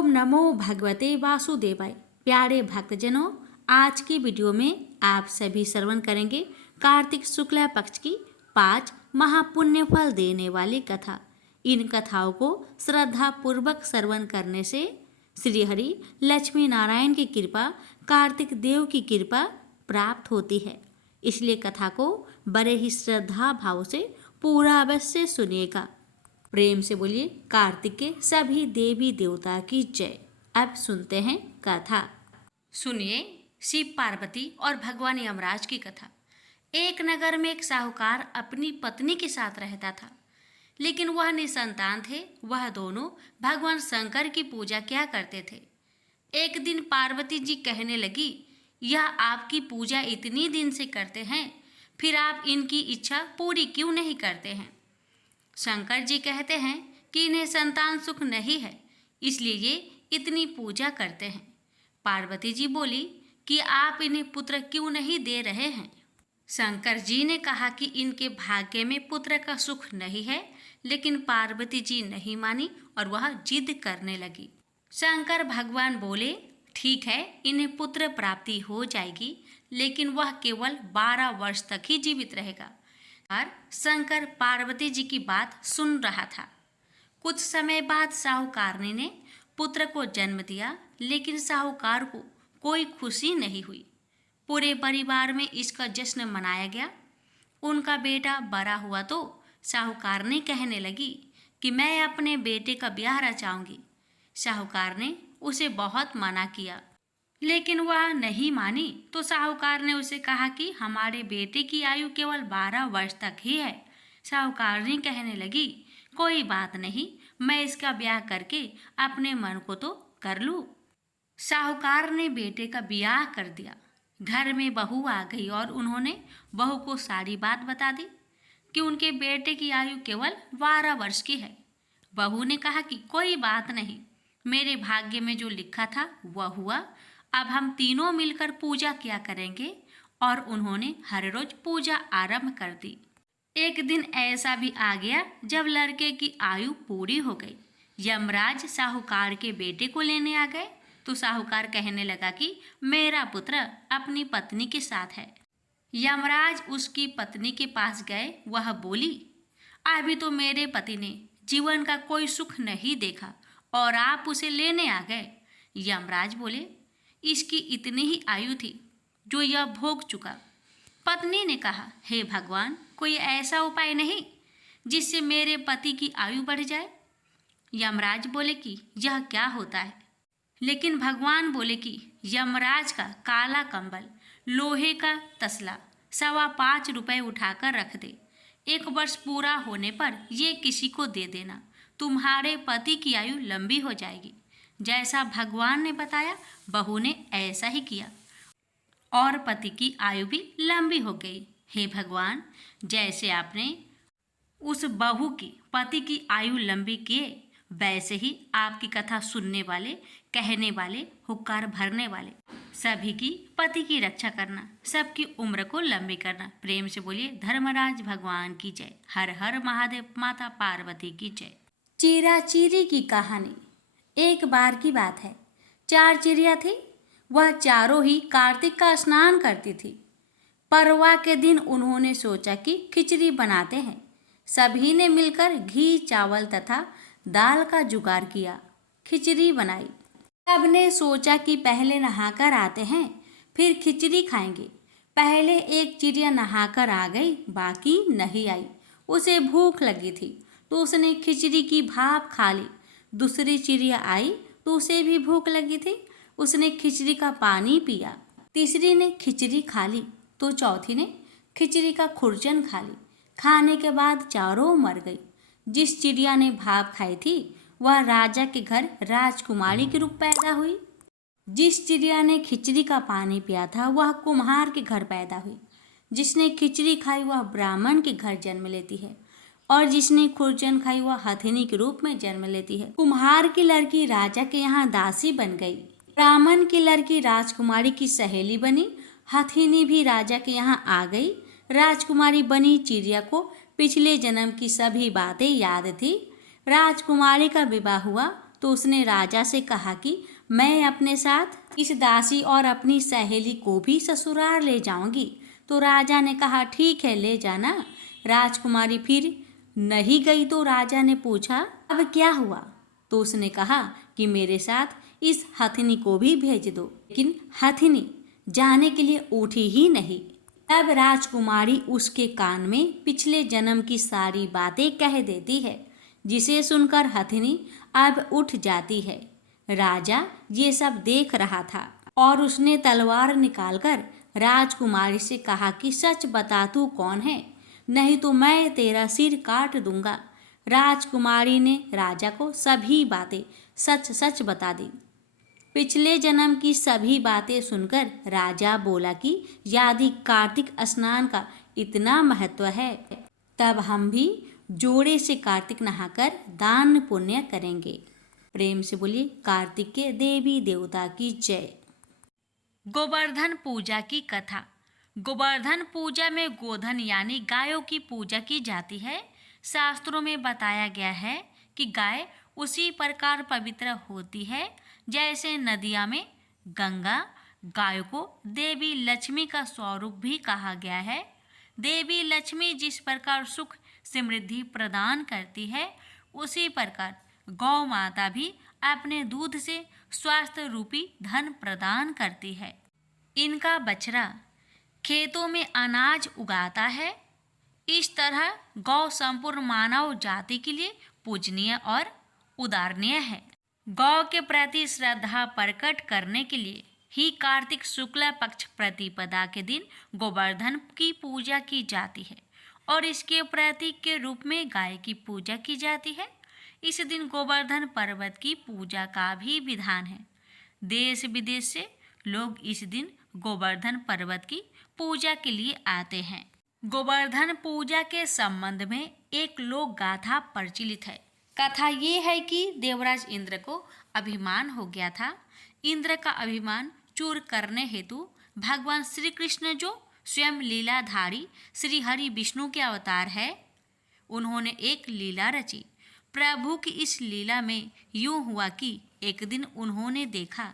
ओम नमो भगवते वासुदेवाय। प्यारे भक्तजनों, आज की वीडियो में आप सभी श्रवण करेंगे कार्तिक शुक्ला पक्ष की 5 महापुण्य फल देने वाली कथा। इन कथाओं को श्रद्धा पूर्वक श्रवण करने से श्री हरि लक्ष्मी नारायण की कृपा, कार्तिक देव की कृपा प्राप्त होती है। इसलिए कथा को बड़े ही श्रद्धा भाव से पूरा अवश्य सुनिएगा। प्रेम से बोलिए कार्तिक के सभी देवी देवता की जय। अब सुनते हैं कथा। सुनिए शिव पार्वती और भगवान यमराज की कथा। एक नगर में एक साहूकार अपनी पत्नी के साथ रहता था, लेकिन वह निसंतान थे। वह दोनों भगवान शंकर की पूजा किया करते थे। एक दिन पार्वती जी कहने लगी, यह आपकी पूजा इतनी दिन से करते हैं, फिर आप इनकी इच्छा पूरी क्यों नहीं करते हैं? शंकर जी कहते हैं कि इन्हें संतान सुख नहीं है, इसलिए ये इतनी पूजा करते हैं। पार्वती जी बोली कि आप इन्हें पुत्र क्यों नहीं दे रहे हैं? शंकर जी ने कहा कि इनके भाग्य में पुत्र का सुख नहीं है, लेकिन पार्वती जी नहीं मानी और वह जिद करने लगी। शंकर भगवान बोले, ठीक है, इन्हें पुत्र प्राप्ति हो जाएगी, लेकिन वह केवल 12 वर्ष तक ही जीवित रहेगा। और शंकर पार्वती जी की बात सुन रहा था। कुछ समय बाद साहूकारनी ने पुत्र को जन्म दिया, लेकिन साहूकार को कोई खुशी नहीं हुई। पूरे परिवार में इसका जश्न मनाया गया। उनका बेटा बड़ा हुआ तो साहूकारनी कहने लगी कि मैं अपने बेटे का ब्याह रचाऊंगी। साहूकार ने उसे बहुत मना किया, लेकिन वह नहीं मानी। तो साहूकार ने उसे कहा कि हमारे बेटे की आयु केवल 12 वर्ष तक ही है। साहूकारनी कहने लगी, कोई बात नहीं, मैं इसका ब्याह करके अपने मन को तो कर लूँ। साहूकार ने बेटे का ब्याह कर दिया। घर में बहू आ गई और उन्होंने बहू को सारी बात बता दी कि उनके बेटे की आयु केवल 12 वर्ष की है। बहू ने कहा कि कोई बात नहीं, मेरे भाग्य में जो लिखा था वह हुआ। अब हम तीनों मिलकर पूजा किया करेंगे। और उन्होंने हर रोज पूजा आरंभ कर दी। एक दिन ऐसा भी आ गया जब लड़के की आयु पूरी हो गई। यमराज साहूकार के बेटे को लेने आ गए तो साहूकार कहने लगा कि मेरा पुत्र अपनी पत्नी के साथ है। यमराज उसकी पत्नी के पास गए। वह बोली, अभी तो मेरे पति ने जीवन का कोई सुख नहीं देखा और आप उसे लेने आ गए। यमराज बोले, इसकी इतनी ही आयु थी जो यह भोग चुका। पत्नी ने कहा, हे भगवान, कोई ऐसा उपाय नहीं जिससे मेरे पति की आयु बढ़ जाए? यमराज बोले कि यह क्या होता है? लेकिन भगवान बोले कि यमराज का काला कंबल, लोहे का तसला 5.25 रुपये उठाकर रख दे। 1 वर्ष पूरा होने पर ये किसी को दे देना, तुम्हारे पति की आयु लंबी हो जाएगी। जैसा भगवान ने बताया, बहू ने ऐसा ही किया और पति की आयु भी लंबी हो गई। हे भगवान, जैसे आपने उस बहू की पति की आयु लंबी किए, वैसे ही आपकी कथा सुनने वाले, कहने वाले, हुक्कार भरने वाले सभी की पति की रक्षा करना, सबकी उम्र को लंबी करना। प्रेम से बोलिए धर्मराज भगवान की जय। हर हर महादेव। माता पार्वती की जय। चीरा चीरी की कहानी। एक बार की बात है, 4 चिड़िया थी। वह चारों ही कार्तिक का स्नान करती थी। परवा के दिन उन्होंने सोचा कि खिचड़ी बनाते हैं। सभी ने मिलकर घी, चावल तथा दाल का जुगाड़ किया। खिचड़ी बनाई। सबने सोचा कि पहले नहाकर आते हैं, फिर खिचड़ी खाएंगे। पहले एक चिड़िया नहाकर आ गई, बाकी नहीं आई। उसे भूख लगी थी तो उसने खिचड़ी की भाप खा ली। दूसरी चिड़िया आई तो उसे भी भूख लगी थी, उसने खिचड़ी का पानी पिया। तीसरी ने खिचड़ी खा ली तो चौथी ने खिचड़ी का खुरचन खा ली। खाने के बाद चारों मर गई। जिस चिड़िया ने भाप खाई थी वह राजा के घर राजकुमारी के रूप पैदा हुई। जिस चिड़िया ने खिचड़ी का पानी पिया था वह कुम्हार के घर पैदा हुई। जिसने खिचड़ी खाई वह ब्राह्मण के घर जन्म लेती है और जिसने खुरचन खाई वह हथिनी के रूप में जन्म लेती है। कुम्हार की लड़की राजा के यहाँ दासी बन गई। ब्राह्मण की लड़की राजकुमारी की सहेली बनी। हथिनी भी राजा के यहाँ आ गई। राजकुमारी बनी चिड़िया को पिछले जन्म की सभी बातें याद थी। राजकुमारी का विवाह हुआ तो उसने राजा से कहा कि मैं अपने साथ इस दासी और अपनी सहेली को भी ससुराल ले जाऊंगी। तो राजा ने कहा ठीक है, ले जाना। राजकुमारी फिर नहीं गई तो राजा ने पूछा अब क्या हुआ? तो उसने कहा कि मेरे साथ इस हथिनी को भी भेज दो। लेकिन हथिनी जाने के लिए उठी ही नहीं। तब राजकुमारी उसके कान में पिछले जन्म की सारी बातें कह देती है, जिसे सुनकर हथिनी अब उठ जाती है। राजा ये सब देख रहा था और उसने तलवार निकालकर राजकुमारी से कहा कि सच बता, तू कौन है, नहीं तो मैं तेरा सिर काट दूंगा। राजकुमारी ने राजा को सभी बातें सच सच बता दी। पिछले जन्म की सभी बातें सुनकर राजा बोला कि यदि कार्तिक स्नान का इतना महत्व है, तब हम भी जोड़े से कार्तिक नहाकर दान पुण्य करेंगे। प्रेम से बोलिए कार्तिक के देवी देवता की जय। गोवर्धन पूजा की कथा। गोवर्धन पूजा में गोधन यानी गायों की पूजा की जाती है। शास्त्रों में बताया गया है कि गाय उसी प्रकार पवित्र होती है जैसे नदिया में गंगा। गायों को देवी लक्ष्मी का स्वरूप भी कहा गया है। देवी लक्ष्मी जिस प्रकार सुख समृद्धि प्रदान करती है, उसी प्रकार गौ माता भी अपने दूध से स्वास्थ्य रूपी धन प्रदान करती है। इनका बछड़ा खेतों में अनाज उगाता है। इस तरह गौ संपूर्ण मानव जाति के लिए पूजनीय और उदाहरणीय है। गौ के प्रति श्रद्धा प्रकट करने के लिए ही कार्तिक शुक्ल पक्ष प्रतिपदा के दिन गोवर्धन की पूजा की जाती है और इसके प्रतीक के रूप में गाय की पूजा की जाती है। इस दिन गोवर्धन पर्वत की पूजा का भी विधान है। देश विदेश से लोग इस दिन गोवर्धन पर्वत की पूजा के लिए आते हैं। गोवर्धन पूजा के संबंध में एक लोक गाथा प्रचलित है। कथा ये है कि देवराज इंद्र को अभिमान हो गया था। इंद्र का अभिमान चूर करने हेतु भगवान श्री कृष्ण, जो स्वयं लीलाधारी श्री हरि विष्णु के अवतार है, उन्होंने एक लीला रची। प्रभु की इस लीला में यूं हुआ कि एक दिन उन्होंने देखा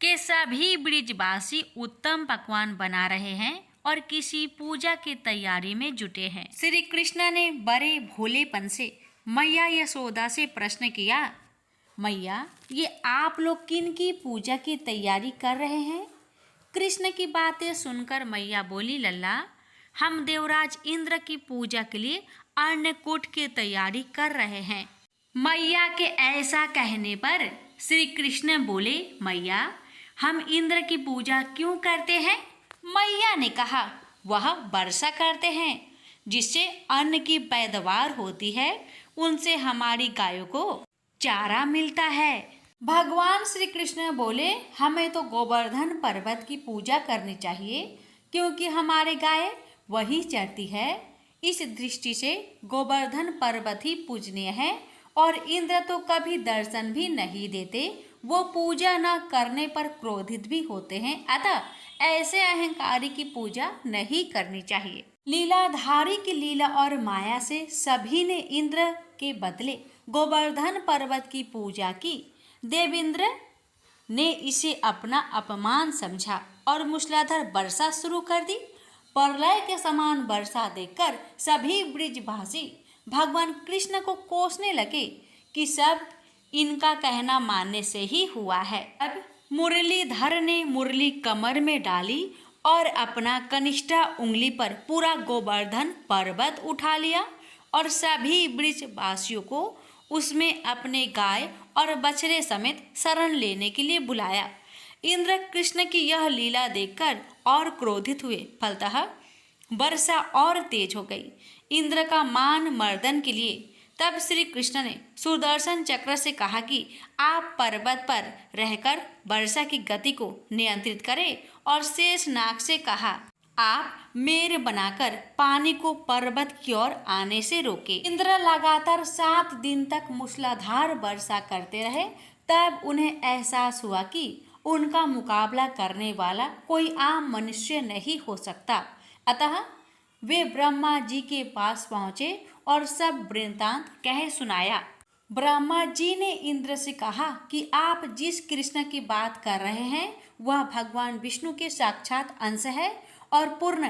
कि सभी ब्रिजवासी उत्तम पकवान बना रहे हैं और किसी पूजा की तैयारी में जुटे हैं। श्री कृष्ण ने बड़े भोलेपन से मैया यशोदा से प्रश्न किया, मैया ये आप लोग किन की पूजा की तैयारी कर रहे हैं? कृष्ण की बातें सुनकर मैया बोली, लल्ला हम देवराज इंद्र की पूजा के लिए अन्नकूट की तैयारी कर रहे हैं। मैया के ऐसा कहने पर श्री कृष्ण बोले, मैया हम इंद्र की पूजा क्यों करते हैं? मैया ने कहा, वह वर्षा करते हैं जिससे अन्न की पैदावार होती है, उनसे हमारी गायों को चारा मिलता है। भगवान श्री कृष्ण बोले, हमें तो गोवर्धन पर्वत की पूजा करनी चाहिए क्योंकि हमारे गाय वही चरती है। इस दृष्टि से गोवर्धन पर्वत ही पूजनीय है और इंद्र तो कभी दर्शन भी नहीं देते, वो पूजा न करने पर क्रोधित भी होते हैं। अतः ऐसे अहंकारी की पूजा नहीं करनी चाहिए। लीलाधारी की लीला और माया से सभी ने इंद्र के बदले गोवर्धन पर्वत की पूजा की। देवेंद्र ने इसे अपना अपमान समझा और मूसलाधार वर्षा शुरू कर दी। प्रलय के समान वर्षा देखकर सभी ब्रिजवासी भगवान कृष्ण को कोसने लगे कि सब इनका कहना मानने से ही हुआ है। अब मुरलीधर ने मुरली कमर में डाली और अपना कनिष्ठा उंगली पर पूरा गोवर्धन पर्वत उठा लिया और सभी ब्रिजवासियों को उसमें अपने गाय और बछड़े समेत शरण लेने के लिए बुलाया। इंद्र कृष्ण की यह लीला देखकर और क्रोधित हुए, फलतः वर्षा और तेज हो गई इंद्र का मान मर्दन के लिए। तब श्री कृष्ण ने सुदर्शन चक्र से कहा कि आप पर्वत पर रहकर वर्षा की गति को नियंत्रित करें और शेष नाग से कहा, आप मेर बनाकर पानी को पर्वत की ओर आने से रोके। इंद्र लगातार 7 दिन तक मूसलाधार वर्षा करते रहे। तब उन्हें एहसास हुआ कि उनका मुकाबला करने वाला कोई आम मनुष्य नहीं हो सकता। अतः वे ब्रह्मा जी के पास पहुँचे और सब वृत्तांत कह सुनाया। ब्रह्मा जी ने इंद्र से कहा कि आप जिस कृष्ण की बात कर रहे हैं वह भगवान विष्णु के साक्षात अंश है और पूर्ण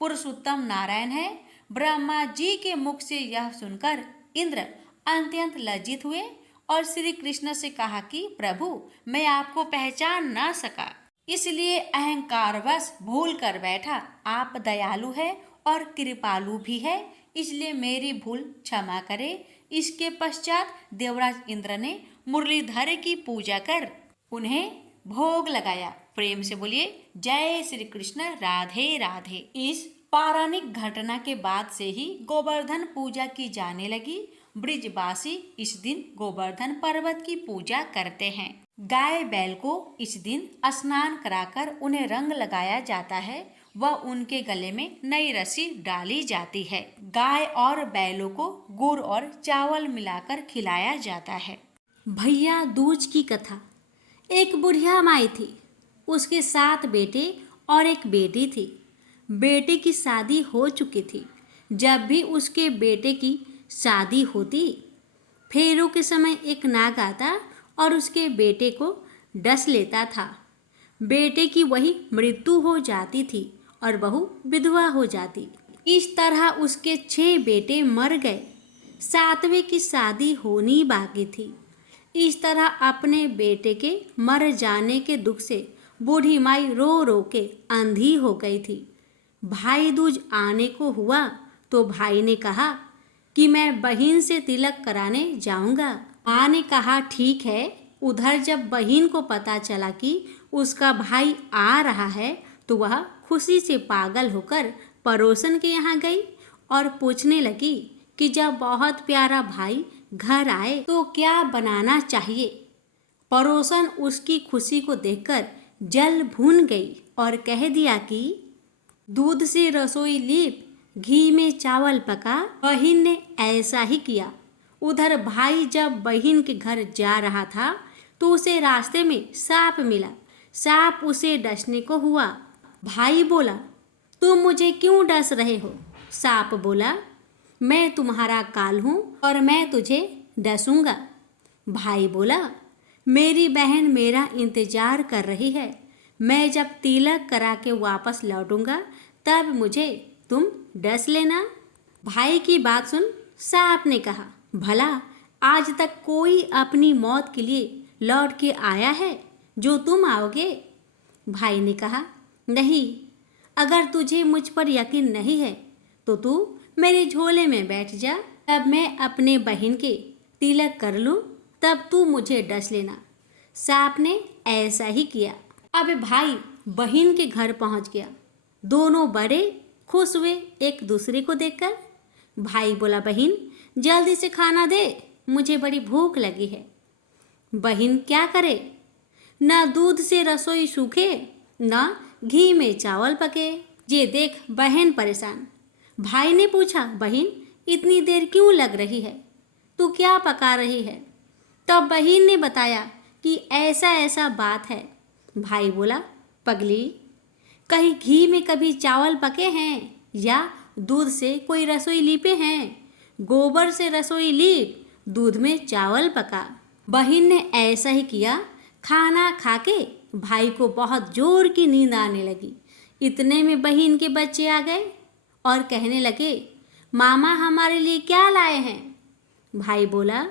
पुरुषोत्तम नारायण है। ब्रह्मा जी के मुख से यह सुनकर इंद्र अत्यंत लज्जित हुए और श्री कृष्ण से कहा कि प्रभु, मैं आपको पहचान ना सका, इसलिए अहंकारवश भूल कर बैठा। आप दयालु है और कृपालु भी है, इसलिए मेरी भूल क्षमा करे। इसके पश्चात देवराज इंद्र ने मुरलीधर की पूजा कर उन्हें भोग लगाया। प्रेम से बोलिए जय श्री कृष्ण, राधे राधे। इस पौराणिक घटना के बाद से ही गोवर्धन पूजा की जाने लगी। ब्रिजवासी इस दिन गोवर्धन पर्वत की पूजा करते हैं। गाय बैल को इस दिन स्नान कराकर उन्हें रंग लगाया जाता है व उनके गले में नई रस्सी डाली जाती है। गाय और बैलों को गुड़ और चावल मिलाकर खिलाया जाता है। भैया दूज की कथा। एक बुढ़िया माई थी, उसके 7 बेटे और एक बेटी थी। बेटे की शादी हो चुकी थी। जब भी उसके बेटे की शादी होती, फेरों के समय एक नाग आता और उसके बेटे को डस लेता था। बेटे की वही मृत्यु हो जाती थी और बहू विधवा हो जाती। इस तरह उसके 6 बेटे मर गए। 7वें की शादी होनी बाकी थी। इस तरह अपने बेटे के मर जाने के दुख से बूढ़ी माई रो रो के अंधी हो गई थी। भाई दूज आने को हुआ तो भाई ने कहा कि मैं बहन से तिलक कराने जाऊंगा। माँ ने कहा ठीक है। उधर जब बहन को पता चला कि उसका भाई आ रहा है तो वह खुशी से पागल होकर पड़ोसन के यहाँ गई और पूछने लगी कि जब बहुत प्यारा भाई घर आए तो क्या बनाना चाहिए। पड़ोसन उसकी खुशी को देखकर जल भून गई और कह दिया कि दूध से रसोई लीप, घी में चावल पका। बहन ने ऐसा ही किया। उधर भाई जब बहन के घर जा रहा था तो उसे रास्ते में सांप मिला। सांप उसे डसने को हुआ। भाई बोला, तुम मुझे क्यों डस रहे हो? सांप बोला, मैं तुम्हारा काल हूँ और मैं तुझे डसूंगा। भाई बोला, मेरी बहन मेरा इंतजार कर रही है। मैं जब तिलक करा के वापस लौटूंगा तब मुझे तुम डस लेना। भाई की बात सुन सांप ने कहा, भला आज तक कोई अपनी मौत के लिए लौट के आया है जो तुम आओगे? भाई ने कहा, नहीं। अगर तुझे मुझ पर यकीन नहीं है तो तू मेरे झोले में बैठ जा। तब मैं अपने बहन के तिलक कर लूँ, तब तू मुझे डस लेना। सांप ने ऐसा ही किया। अब भाई बहन के घर पहुंच गया। दोनों बड़े खुश हुए एक दूसरे को देखकर। भाई बोला, बहन जल्दी से खाना दे, मुझे बड़ी भूख लगी है। बहन क्या करे, ना दूध से रसोई सूखे ना घी में चावल पके। ये देख बहन परेशान। भाई ने पूछा, बहन इतनी देर क्यों लग रही है, तू क्या पका रही है? तब बहन ने बताया कि ऐसा ऐसा बात है। भाई बोला, पगली कहीं घी में कभी चावल पके हैं या दूध से कोई रसोई लीपे हैं? गोबर से रसोई लीप, दूध में चावल पका। बहन ने ऐसा ही किया। खाना खाके भाई को बहुत जोर की नींद आने लगी। इतने में बहन के बच्चे आ गए और कहने लगे, मामा हमारे लिए क्या लाए हैं? भाई बोला,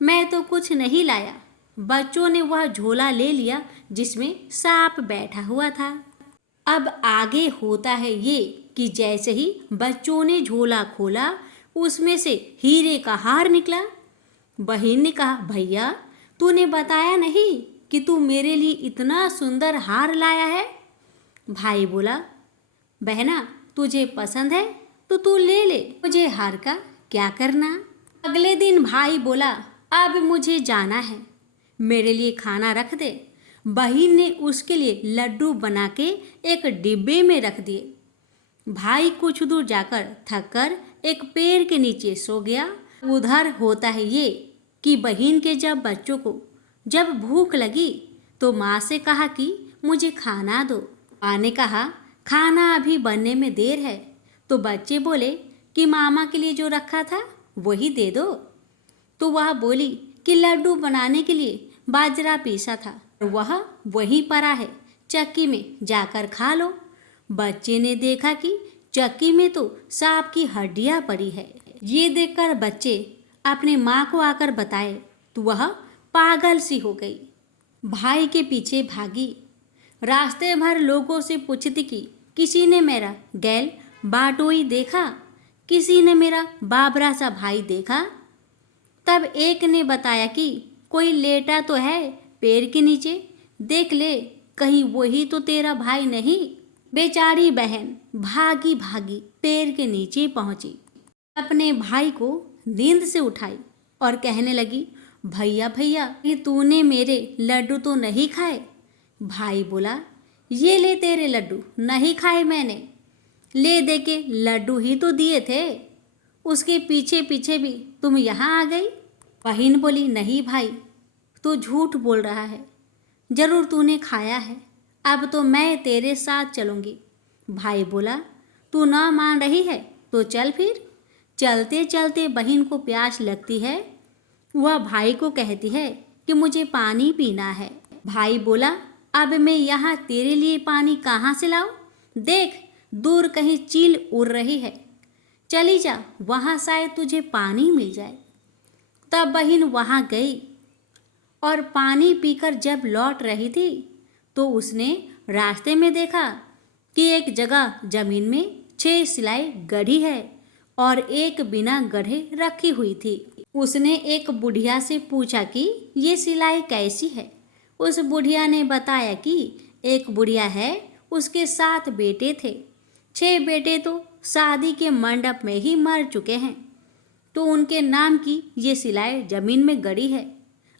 मैं तो कुछ नहीं लाया। बच्चों ने वह झोला ले लिया जिसमें सांप बैठा हुआ था। अब आगे होता है ये कि जैसे ही बच्चों ने झोला खोला उसमें से हीरे का हार निकला। बहन ने कहा, भैया तूने बताया नहीं कि तू मेरे लिए इतना सुंदर हार लाया है। भाई बोला, बहना तुझे पसंद है तो तू ले ले, मुझे हार का क्या करना। अगले दिन भाई बोला, अब मुझे जाना है, मेरे लिए खाना रख दे। बहन ने उसके लिए लड्डू बना के एक डिब्बे में रख दिए। भाई कुछ दूर जाकर थक कर एक पेड़ के नीचे सो गया। उधर होता है ये कि बहन के जब बच्चों को जब भूख लगी तो माँ से कहा कि मुझे खाना दो। माँ ने कहा, खाना अभी बनने में देर है। तो बच्चे बोले कि मामा के लिए जो रखा था वही दे दो। तो वह बोली कि लड्डू बनाने के लिए बाजरा पीसा था, वह वहीं पड़ा है, चक्की में जाकर खा लो। बच्चे ने देखा कि चक्की में तो सांप की हड्डियां पड़ी है। ये देखकर बच्चे अपने माँ को आकर बताए तो वह पागल सी हो गई। भाई के पीछे भागी, रास्ते भर लोगों से पूछती कि किसी ने मेरा गैल बाटोई देखा, किसी ने मेरा बाबरा सा भाई देखा। तब एक ने बताया कि कोई लेटा तो है पेड़ के नीचे, देख ले कहीं वही तो तेरा भाई नहीं। बेचारी बहन भागी भागी पेड़ के नीचे पहुंची, अपने भाई को नींद से उठाई और कहने लगी, भैया भैया ये तूने मेरे लड्डू तो नहीं खाए। भाई बोला, ये ले तेरे लड्डू, नहीं खाए मैंने, ले दे के लड्डू ही तो दिए थे, उसके पीछे पीछे भी तुम यहाँ आ गई। बहन बोली, नहीं भाई तू झूठ बोल रहा है, जरूर तूने खाया है, अब तो मैं तेरे साथ चलूँगी। भाई बोला, तू ना मान रही है तो चल फिर। चलते चलते बहन को प्यास लगती है, वह भाई को कहती है कि मुझे पानी पीना है। भाई बोला, अब मैं यहाँ तेरे लिए पानी कहाँ से लाऊं? देख दूर कहीं चील उड़ रही है, चली जा, वहाँ शायद तुझे पानी मिल जाए। तब बहन वहाँ गई और पानी पीकर जब लौट रही थी तो उसने रास्ते में देखा कि एक जगह जमीन में 6 सिलाई गढ़ी है और एक बिना गढ़े रखी हुई थी। उसने एक बुढ़िया से पूछा कि ये सिलाई कैसी है। उस बुढ़िया ने बताया कि एक बुढ़िया है, उसके 7 बेटे थे, 6 बेटे तो शादी के मंडप में ही मर चुके हैं, तो उनके नाम की ये सिलाई जमीन में गड़ी है।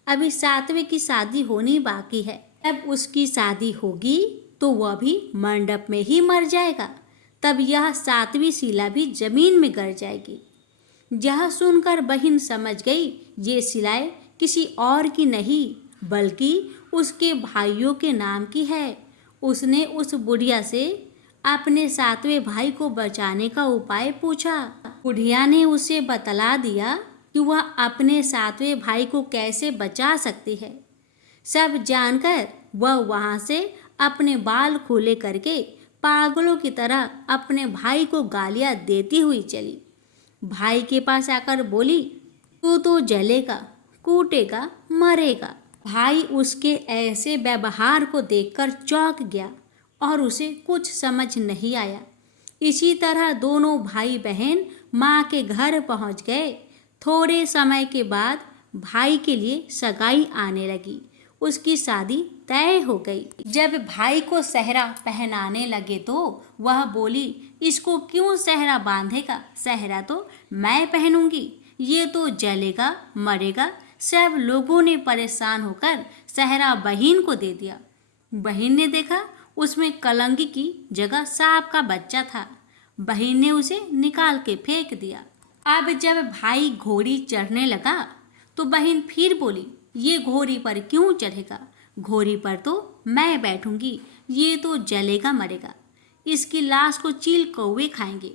अभी 7वें की शादी होनी बाकी है, अब उसकी शादी होगी तो वह भी मंडप में ही मर जाएगा, तब यह 7वीं सिला भी जमीन में गिर जाएगी। यह सुनकर बहन समझ गई ये सिलाई किसी और की नहीं बल्कि उसके भाइयों के नाम की है। उसने उस बुढ़िया से अपने 7वें भाई को बचाने का उपाय पूछा। बुढ़िया ने उसे बतला दिया कि वह अपने 7वें भाई को कैसे बचा सकती है। सब जानकर वह वहाँ से अपने बाल खोले करके पागलों की तरह अपने भाई को गालियाँ देती हुई चली। भाई के पास आकर बोली, तू तो जलेगा, कूटेगा, मरेगा। भाई उसके ऐसे व्यवहार को देखकर चौंक गया और उसे कुछ समझ नहीं आया। इसी तरह दोनों भाई बहन माँ के घर पहुँच गए। थोड़े समय के बाद भाई के लिए सगाई आने लगी, उसकी शादी तय हो गई। जब भाई को सेहरा पहनाने लगे तो वह बोली, इसको क्यों सेहरा बांधेगा, सेहरा तो मैं पहनूंगी, ये तो जलेगा मरेगा। सब लोगों ने परेशान होकर सेहरा बहन को दे दिया। बहन ने देखा उसमें कलंगी की जगह सांप का बच्चा था। बहन ने उसे निकाल के फेंक दिया। अब जब भाई घोड़ी चढ़ने लगा तो बहन फिर बोली, ये घोड़ी पर क्यों चढ़ेगा, घोड़ी पर तो मैं बैठूंगी, ये तो जलेगा मरेगा, इसकी लाश को चील कौवे खाएंगे।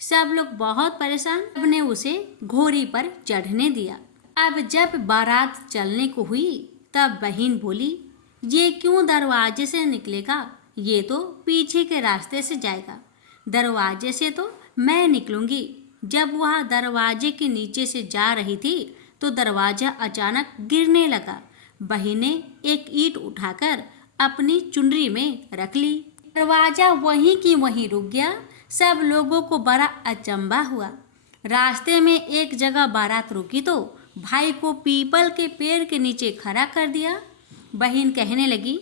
सब लोग बहुत परेशान, सबने उसे घोड़ी पर चढ़ने दिया। अब जब बारात चलने को हुई तब बहन बोली, ये क्यों दरवाजे से निकलेगा, ये तो पीछे के रास्ते से जाएगा, दरवाजे से तो मैं निकलूंगी। जब वह दरवाजे के नीचे से जा रही थी तो दरवाजा अचानक गिरने लगा। बहन ने एक ईंट उठाकर अपनी चुनरी में रख ली। दरवाजा वहीं की वहीं रुक गया। सब लोगों को बड़ा अचंभा हुआ। रास्ते में एक जगह बारात रुकी तो भाई को पीपल के पेड़ के नीचे खड़ा कर दिया। बहन कहने लगी,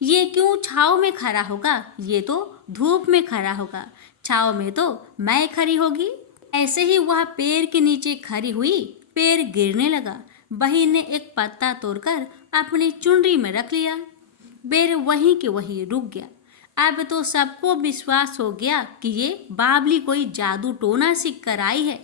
ये क्यों छाँव में खड़ा होगा, ये तो धूप में खड़ा होगा, छाँव में तो मैं खड़ी होगी। ऐसे ही वह पेड़ के नीचे खड़ी हुई, पेड़ गिरने लगा। बहन ने एक पत्ता तोड़कर अपनी चुनरी में रख लिया। पेड़ वहीं के वहीं रुक गया। अब तो सबको विश्वास हो गया कि ये बावली कोई जादू टोना सीख कर आई है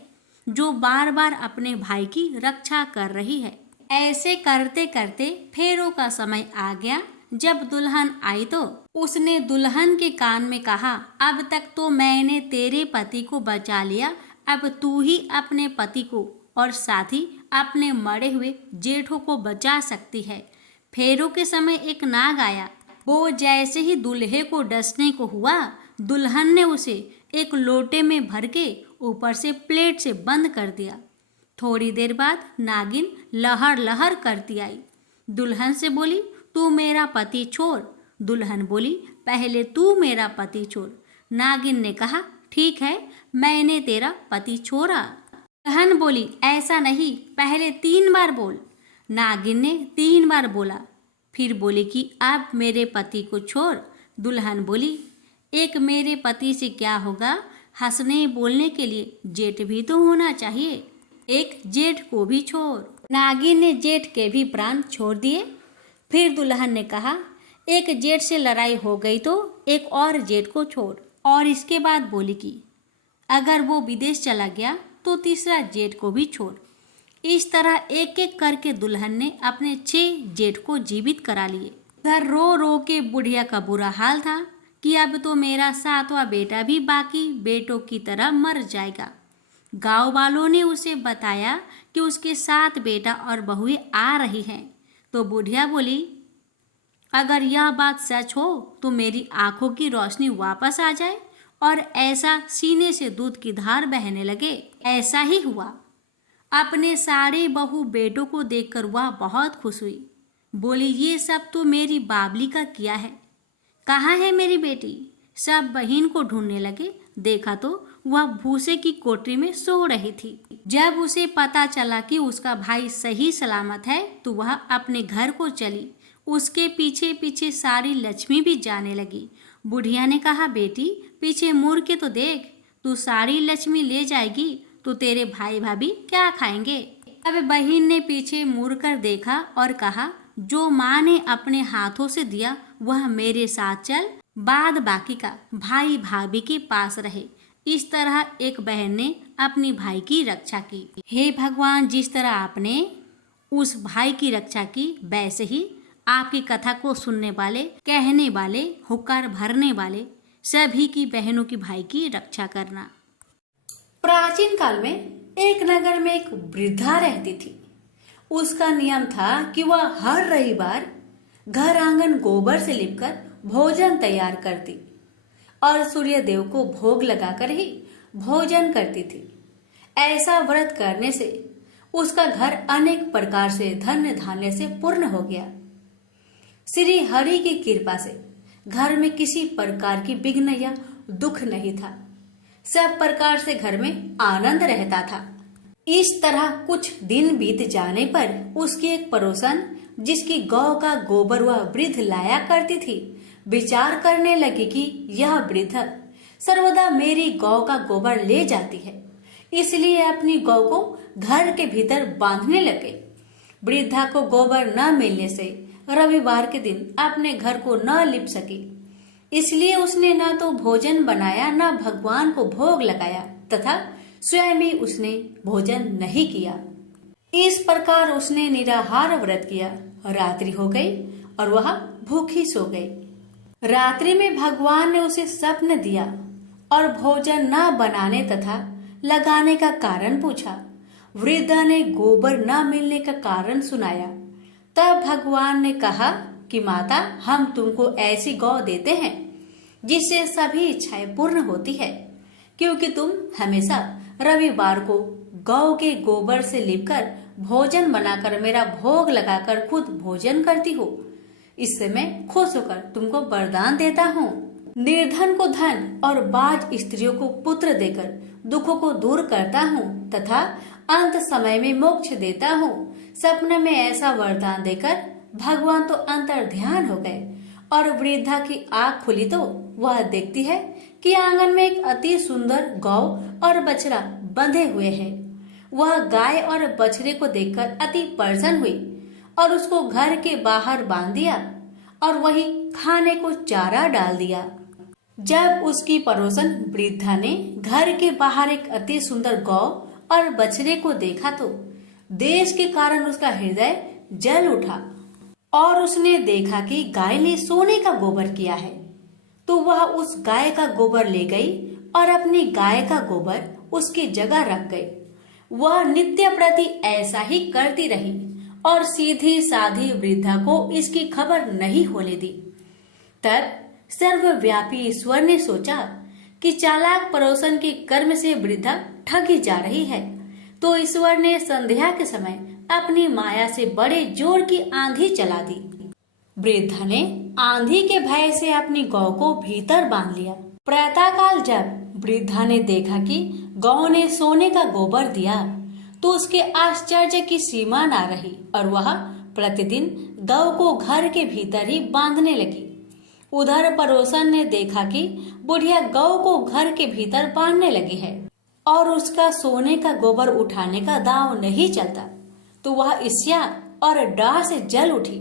जो बार बार अपने भाई की रक्षा कर रही है। ऐसे करते करते फेरों का समय आ गया। जब दुल्हन आई तो उसने दुल्हन के कान में कहा, अब तक तो मैंने तेरे पति को बचा लिया, अब तू ही अपने पति को और साथ ही अपने मरे हुए जेठों को बचा सकती है। फेरों के समय एक नाग आया। वो जैसे ही दूल्हे को डसने को हुआ, दुल्हन ने उसे एक लोटे में भर के ऊपर से प्लेट से बंद कर दिया। थोड़ी देर बाद नागिन लहर लहर करती आई। दुल्हन से बोली, तू मेरा पति छोड़। दुल्हन बोली, पहले तू मेरा पति छोड़। नागिन ने कहा, ठीक है, मैंने तेरा पति छोड़ा। दुल्हन बोली, ऐसा नहीं, पहले 3 बार बोल। नागिन ने 3 बार बोला। फिर बोली कि अब मेरे पति को छोड़। दुल्हन बोली, एक मेरे पति से क्या होगा, हंसने बोलने के लिए जेठ भी तो होना चाहिए, एक जेठ को भी छोड़। नागिन ने जेठ के भी प्राण छोड़ दिए। फिर दुल्हन ने कहा, एक जेठ से लड़ाई हो गई तो एक और जेठ को छोड़। और इसके बाद बोली कि अगर वो विदेश चला गया तो तीसरा जेठ को भी छोड़। इस तरह एक एक करके दुल्हन ने अपने 6 जेठ को जीवित करा लिए। घर रो रो के बुढ़िया का बुरा हाल था कि अब तो मेरा 7वां बेटा भी बाकी बेटों की तरह मर जाएगा। गांव वालों ने उसे बताया कि उसके 7 बेटा और बहुएं आ रही हैं। तो बुढ़िया बोली, अगर यह बात सच हो तो मेरी आंखों की रोशनी वापस आ जाए और ऐसा सीने से दूध की धार बहने लगे। ऐसा ही हुआ। अपने सारे बहू बेटों को देखकर वह बहुत खुश हुई। बोली, ये सब तो मेरी बाबली का किया है। कहाँ है मेरी बेटी? सब बहन को ढूंढने लगे। देखा तो वह भूसे की कोठरी में सो रही थी। जब उसे पता चला कि उसका भाई सही सलामत है तो वह अपने घर को चली। उसके पीछे पीछे सारी लक्ष्मी भी जाने लगी। बुढ़िया ने कहा, बेटी पीछे मुड़ के तो देख, तू सारी लक्ष्मी ले जाएगी तो तेरे भाई भाभी क्या खाएंगे? अब बहन ने पीछे मुड़कर देखा और कहा, जो माँ ने अपने हाथों से दिया वह मेरे साथ चल, बाद बाकी का भाई भाभी के पास रहे। इस तरह एक बहन ने अपनी भाई की रक्षा की। हे भगवान, जिस तरह आपने उस भाई की रक्षा की, वैसे ही आपकी कथा को सुनने वाले, कहने वाले, हुक्कार भरने वाले सभी की बहनों की भाई की रक्षा करना। प्राचीन काल में एक नगर में एक वृद्धा रहती थी। उसका नियम था कि वह हर रविवार घर आंगन गोबर से लिपकर भोजन तैयार करती और सूर्य देव को भोग लगाकर ही भोजन करती थी। ऐसा व्रत करने से उसका घर अनेक प्रकार से धन्य धान्य से पूर्ण हो गया। श्री हरि की कृपा से घर में किसी प्रकार की विघ्न या दुख नहीं था। सब प्रकार से घर में आनंद रहता था। इस तरह कुछ दिन बीत जाने पर उसकी एक पड़ोसन, जिसकी गौ का गोबर वह वृद्ध लाया करती थी, विचार करने लगी कि यह वृद्ध सर्वदा मेरी गौ का गोबर ले जाती है, इसलिए अपनी गौ को घर के भीतर बांधने लगे। वृद्धा को गोबर न मिलने से रविवार के दिन अपने घर को न लिप सकी, इसलिए उसने न तो भोजन बनाया न भगवान को भोग लगाया तथा स्वयं भी उसने भोजन नहीं किया। इस प्रकार उसने निराहार व्रत किया। रात्रि हो गई और वह भूखी सो गई। रात्रि में भगवान ने उसे स्वप्न दिया और भोजन न बनाने तथा लगाने का कारण पूछा। वृद्धा ने गोबर न मिलने का कारण सुनाया। तब भगवान ने कहा कि माता, हम तुमको ऐसी गौ देते हैं जिससे सभी इच्छाएं पूर्ण होती है, क्योंकि तुम हमेशा रविवार को गौ के गोबर से लिपकर भोजन बनाकर मेरा भोग लगाकर खुद भोजन करती हो। इससे मैं खुश होकर तुमको वरदान देता हूँ। निर्धन को धन और बाज स्त्रियों को पुत्र देकर दुखों को दूर करता हूँ तथा अंत समय में मोक्ष देता हूँ। सपने में ऐसा वरदान देकर भगवान तो अंतर ध्यान हो गए और वृद्धा की आँख खुली तो वह देखती है कि आंगन में एक अति सुंदर गौ और बछड़ा बंधे हुए हैं। वह गाय और बछड़े को देखकर अति प्रसन्न हुई और उसको घर के बाहर बांध दिया और वहीं खाने को चारा डाल दिया। जब उसकी पड़ोसन वृद्धा ने घर के बाहर एक अति सुंदर गौ और बछड़े को देखा तो देश के कारण उसका हृदय जल उठा और उसने देखा कि गाय ने सोने का गोबर किया है, तो वह उस गाय का गोबर ले गई और अपनी गाय का गोबर उसकी जगह रख गई। वह नित्य प्रति ऐसा ही करती रही और सीधी साधी वृद्धा को इसकी खबर नहीं होने दी। तब सर्वव्यापी ईश्वर ने सोचा कि चालाक पड़ोसन के कर्म से वृद्धा ठगी जा रही है, तो ईश्वर ने संध्या के समय अपनी माया से बड़े जोर की आंधी चला दी। वृद्धा ने आंधी के भय से अपनी गौ को भीतर बांध लिया। प्रातःकाल जब वृद्धा ने देखा कि गौ ने सोने का गोबर दिया, तो उसके आश्चर्य की सीमा न रही और वह प्रतिदिन गौ को घर के भीतर ही बांधने लगी। उधर पड़ोसन ने देखा कि बुढ़िया गौ को घर के भीतर बांधने लगी है और उसका सोने का गोबर उठाने का दांव नहीं चलता, तो वह ईर्ष्या और डाह से जल उठी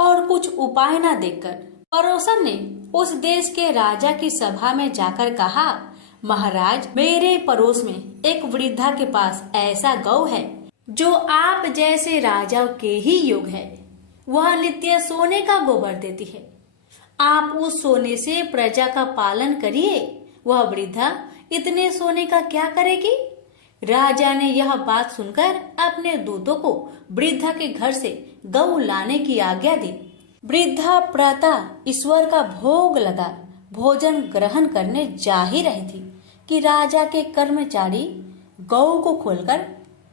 और कुछ उपाय न देखकर पड़ोसन ने उस देश के राजा की सभा में जाकर कहा, महाराज, मेरे पड़ोस में एक वृद्धा के पास ऐसा गौ है जो आप जैसे राजा के ही योग है। वह नित्य सोने का गोबर देती है। आप उस सोने से प्रजा का पालन करिए। वह वृद्धा इतने सोने का क्या करेगी? राजा ने यह बात सुनकर अपने दूतों को वृद्धा के घर से गौ लाने की आज्ञा दी। वृद्धा प्रातः ईश्वर का भोग लगा भोजन ग्रहण करने जा ही रही थी कि राजा के कर्मचारी गौ को खोलकर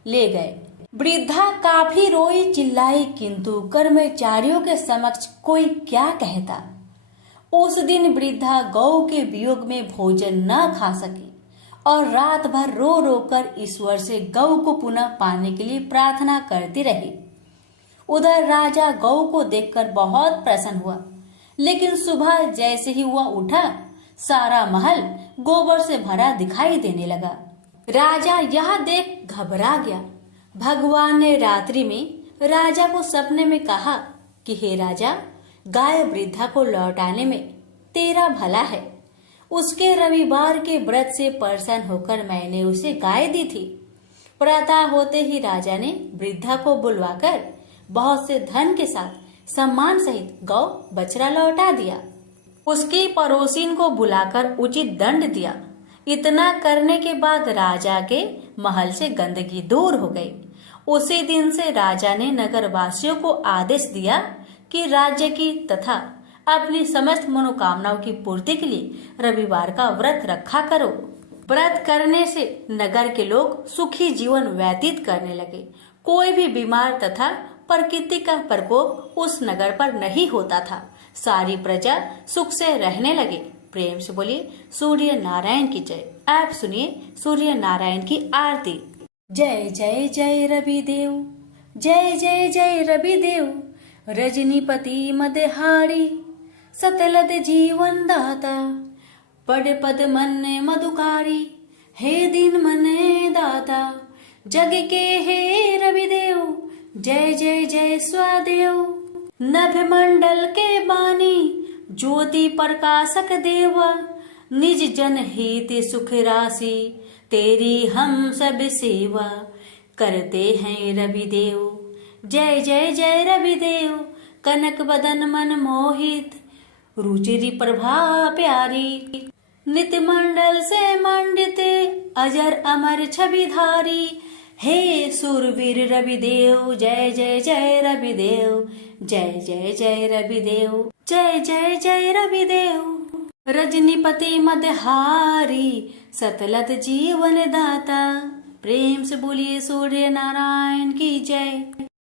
ले गए। वृद्धा काफी रोई चिल्लाई, किंतु कर्मचारियों के समक्ष कोई क्या कहता। उस दिन वृद्धा गौ के वियोग में भोजन न खा सकी और रात भर रो रो कर ईश्वर से गौ को पुनः पाने के लिए प्रार्थना करती रही। उधर राजा गौ को देखकर बहुत प्रसन्न हुआ, लेकिन सुबह जैसे ही वह उठा, सारा महल गोबर से भरा दिखाई देने लगा। राजा यह देख घबरा गया। भगवान ने रात्रि में राजा को सपने में कहा कि हे राजा, गाय वृद्धा को लौटाने में तेरा भला है। उसके रविवार के व्रत से प्रसन्न होकर मैंने उसे गाय दी थी। प्रातः होते ही राजा ने वृद्धा को बुलवाकर बहुत से धन के साथ सम्मान सहित गौ बछड़ा लौटा दिया। उसकी पड़ोसिन को बुलाकर उचित दंड दिया। इतना करने के बाद राजा के महल से गंदगी दूर हो गई। उसी दिन से राजा ने नगरवासियों को आदेश दिया कि राज्य की तथा अपनी समस्त मनोकामनाओं की पूर्ति के लिए रविवार का व्रत रखा करो। व्रत करने से नगर के लोग सुखी जीवन व्यतीत करने लगे। कोई भी बीमार तथा प्रकृति का प्रकोप उस नगर पर नहीं होता था। सारी प्रजा सुख से रहने लगे। प्रेम से बोलिए सूर्य नारायण की जय। आप सुनिए सूर्य नारायण की आरती। जय जय जय रवि देव, जय जय जय रवि देव, रजनीपति मदहारी, सतलद जीवन दाता, पद पद मन मधुकारी, हे दीन मन दाता, जग के हे रवि देव, जय जय जय स्वादेव, नभ मंडल के बानी, ज्योति प्रकाशक देवा, निज जन हित सुख राशि, तेरी हम सब सेवा, करते हैं रवि देव। जय जय जय रवि देव, कनक बदन मन मोहित, रुचिरी प्रभा प्यारी, नित्य मंडल से मंडित, अजर अमर छवि धारी, हे सूरवीर रवि देव, जय जय जय रवि देव, जय जय जय रवि देव, जय जय जय रवि देव, रजनीपति मदहारी, सतलत जीवन दाता। प्रेम से बोलिए सूर्य नारायण की जय।